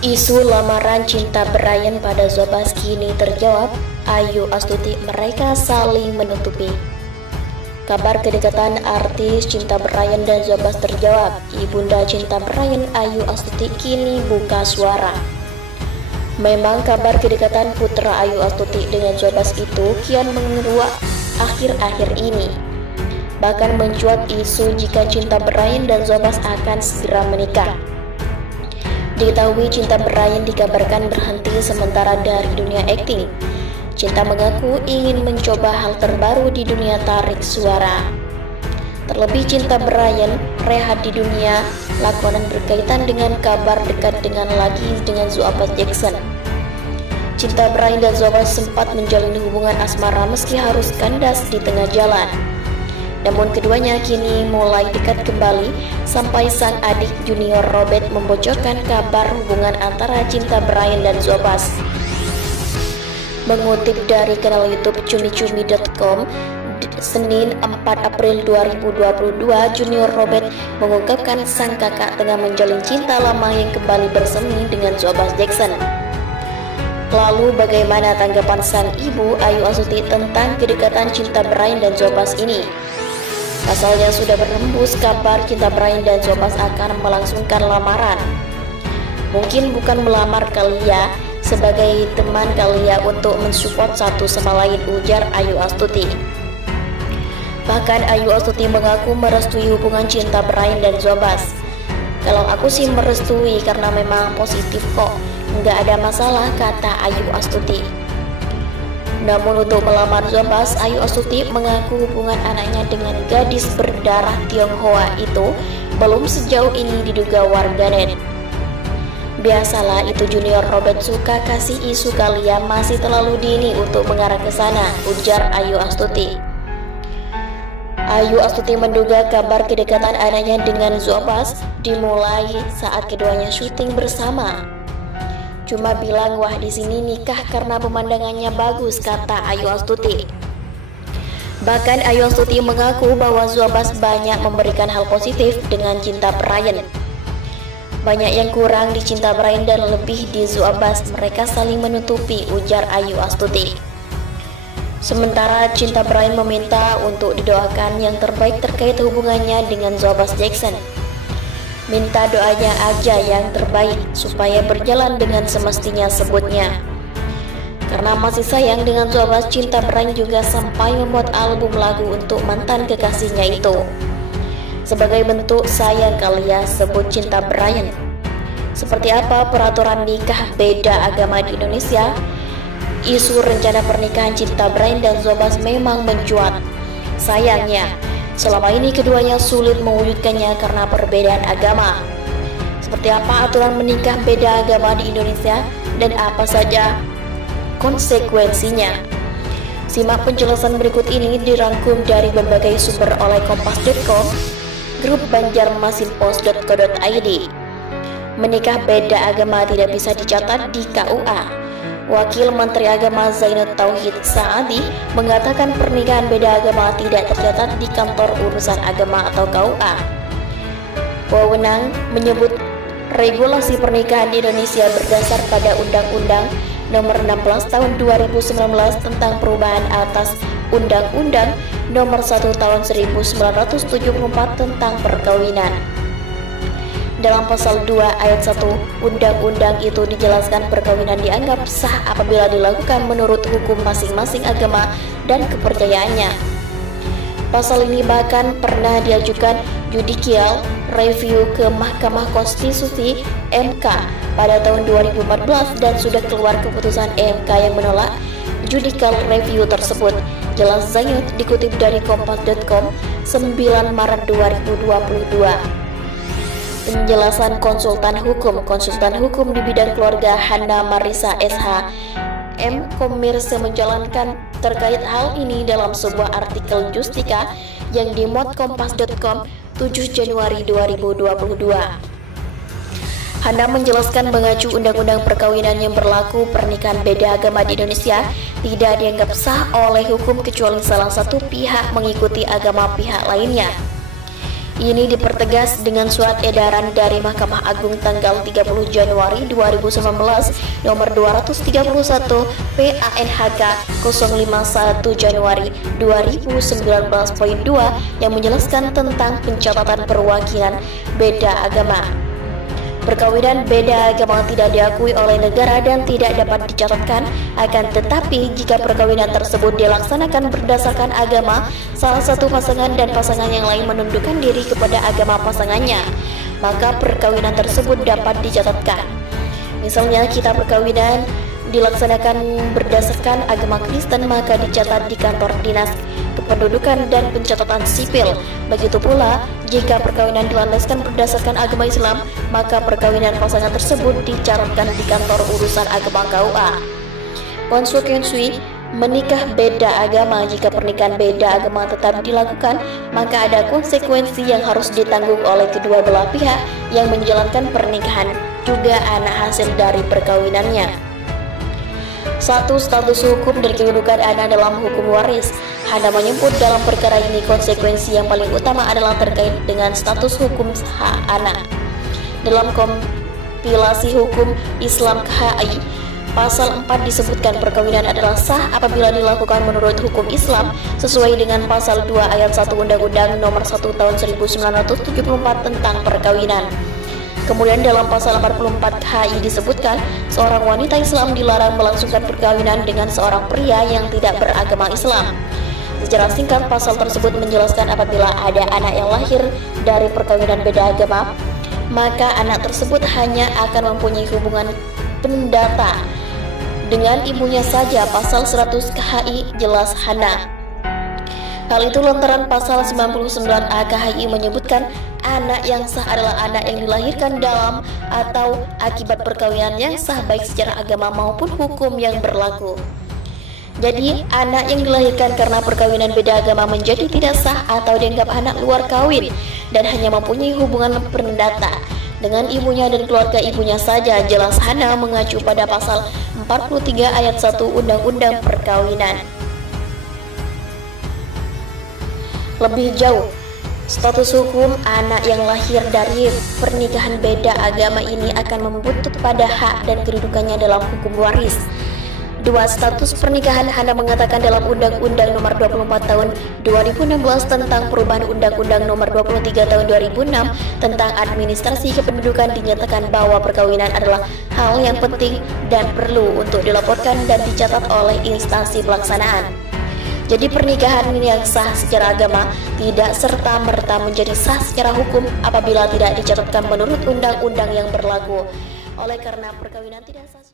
Isu lamaran cinta Brian pada Zobas kini terjawab. Ayu Astuti mereka saling menutupi. Kabar kedekatan artis cinta Brian dan Zobas terjawab. Ibunda cinta Brian, Ayu Astuti kini buka suara. Memang kabar kedekatan putra Ayu Astuti dengan Zobas itu kian mengeruak akhir-akhir ini. Bahkan mencuat isu jika cinta Brian dan Zobas akan segera menikah. Diketahui cinta Brian dikabarkan berhenti sementara dari dunia akting. Cinta mengaku ingin mencoba hal terbaru di dunia tarik suara. Terlebih cinta Brian rehat di dunia lakonan berkaitan dengan kabar dekat dengan Zobas Jackson. Cinta Brian dan Zobas sempat menjalin hubungan asmara meski harus kandas di tengah jalan. Namun keduanya kini mulai dekat kembali sampai sang adik junior Robert membocorkan kabar hubungan antara cinta Brian dan Zobas. Mengutip dari kanal YouTube cumi-cumi.com, Senin 4 April 2022, Junior Robert mengungkapkan sang kakak tengah menjalin cinta lama yang kembali bersemi dengan Zobas Jackson. Lalu bagaimana tanggapan sang ibu Ayu Astuti tentang kedekatan cinta Brian dan Zobas ini? Pasalnya sudah berhembus kabar cinta Brian dan Zobas akan melangsungkan lamaran. Mungkin bukan melamar kali ya, sebagai teman kali ya untuk mensupport satu sama lain, ujar Ayu Astuti. Bahkan Ayu Astuti mengaku merestui hubungan cinta Brian dan Zobas. Kalau aku sih merestui karena memang positif kok, nggak ada masalah, kata Ayu Astuti. Namun untuk melamar Zobas, Ayu Astuti mengaku hubungan anaknya dengan gadis berdarah Tionghoa itu belum sejauh ini diduga warganet. Biasalah itu Junior Robert suka kasih isu kali ya, masih terlalu dini untuk mengarah ke sana, ujar Ayu Astuti. Ayu Astuti menduga kabar kedekatan anaknya dengan Zobas dimulai saat keduanya syuting bersama. Cuma bilang wah di sini nikah karena pemandangannya bagus, kata Ayu Astuti. Bahkan Ayu Astuti mengaku bahwa Zobas banyak memberikan hal positif dengan cinta Brian. Banyak yang kurang di cinta Brian dan lebih di Zobas, mereka saling menutupi, ujar Ayu Astuti. Sementara cinta Brian meminta untuk didoakan yang terbaik terkait hubungannya dengan Zobas Jackson. Minta doanya aja yang terbaik supaya berjalan dengan semestinya, sebutnya. Karena masih sayang dengan Zobas, cinta Brian juga sampai membuat album lagu untuk mantan kekasihnya itu. Sebagai bentuk sayang kali ya, sebut cinta Brian. Seperti apa peraturan nikah beda agama di Indonesia? Isu rencana pernikahan cinta Brian dan Zobas memang mencuat. Sayangnya selama ini keduanya sulit mewujudkannya karena perbedaan agama. Seperti apa aturan menikah beda agama di Indonesia dan apa saja konsekuensinya? Simak penjelasan berikut ini dirangkum dari berbagai sumber oleh kompas.com, grup banjarmasinpost.co.id. Menikah beda agama tidak bisa dicatat di KUA. Wakil Menteri Agama Zainud Tauhid Saadi mengatakan pernikahan beda agama tidak tercatat di kantor urusan agama atau KUA. Wewenang menyebut regulasi pernikahan di Indonesia berdasar pada Undang-Undang Nomor 16 Tahun 2019 tentang perubahan atas Undang-Undang Nomor 1 Tahun 1974 tentang perkawinan. Dalam pasal 2 ayat 1 undang-undang itu dijelaskan perkawinan dianggap sah apabila dilakukan menurut hukum masing-masing agama dan kepercayaannya. Pasal ini bahkan pernah diajukan judicial review ke Mahkamah Konstitusi (MK) pada tahun 2014 dan sudah keluar keputusan MK yang menolak judicial review tersebut. Jelas Zainud dikutip dari kompas.com 9 Maret 2022. Penjelasan konsultan hukum di bidang keluarga Hana Marisa SH M. Komerse menjalankan terkait hal ini dalam sebuah artikel Justika yang dimuat kompas.com 7 Januari 2022. Hana menjelaskan mengacu undang-undang perkawinan yang berlaku, pernikahan beda agama di Indonesia tidak dianggap sah oleh hukum kecuali salah satu pihak mengikuti agama pihak lainnya. Ini dipertegas dengan surat edaran dari Mahkamah Agung tanggal 30 Januari 2019 nomor 231 PANHK 051 Januari 2019.2 yang menjelaskan tentang pencatatan perwakilan beda agama. Perkawinan beda agama tidak diakui oleh negara dan tidak dapat dicatatkan. Akan tetapi, jika perkawinan tersebut dilaksanakan berdasarkan agama salah satu pasangan dan pasangan yang lain menundukkan diri kepada agama pasangannya, maka perkawinan tersebut dapat dicatatkan. Misalnya kita perkawinan dilaksanakan berdasarkan agama Kristen, maka dicatat di kantor dinas kependudukan dan pencatatan sipil. Begitu pula jika perkawinan dilandaskan berdasarkan agama Islam, maka perkawinan pasangan tersebut dicatatkan di kantor urusan agama KUA. Konsekuensi menikah beda agama. Jika pernikahan beda agama tetap dilakukan, maka ada konsekuensi yang harus ditanggung oleh kedua belah pihak yang menjalankan pernikahan, juga anak hasil dari perkawinannya. 1. Status hukum dan kedudukan anak dalam hukum waris. Hana menyebut dalam perkara ini konsekuensi yang paling utama adalah terkait dengan status hukum hak anak. Dalam kompilasi hukum Islam KHI, pasal 4 disebutkan perkawinan adalah sah apabila dilakukan menurut hukum Islam sesuai dengan pasal 2 ayat 1 Undang-Undang nomor 1 tahun 1974 tentang perkawinan. Kemudian dalam pasal 44 KHI disebutkan seorang wanita Islam dilarang melangsungkan perkawinan dengan seorang pria yang tidak beragama Islam. Secara singkat, pasal tersebut menjelaskan apabila ada anak yang lahir dari perkawinan beda agama, maka anak tersebut hanya akan mempunyai hubungan pendata dengan ibunya saja. Pasal 100 KHI jelas Hana. Hal itu lantaran pasal 99A KHI menyebutkan anak yang sah adalah anak yang dilahirkan dalam atau akibat perkawinan yang sah baik secara agama maupun hukum yang berlaku. Jadi, anak yang dilahirkan karena perkawinan beda agama menjadi tidak sah atau dianggap anak luar kawin dan hanya mempunyai hubungan perdata dengan ibunya dan keluarga ibunya saja. Jelas Hana mengacu pada pasal 43 ayat 1 Undang-Undang Perkawinan. Lebih jauh, status hukum anak yang lahir dari pernikahan beda agama ini akan membutut pada hak dan kedudukannya dalam hukum waris. 2. Status pernikahan. Hana mengatakan dalam Undang-Undang nomor 24 tahun 2016 tentang perubahan Undang-Undang nomor 23 tahun 2006 tentang administrasi kependudukan dinyatakan bahwa perkawinan adalah hal yang penting dan perlu untuk dilaporkan dan dicatat oleh instansi pelaksanaan. Jadi pernikahan yang sah secara agama tidak serta-merta menjadi sah secara hukum apabila tidak dicatatkan menurut undang-undang yang berlaku. Oleh karena perkawinan tidak sah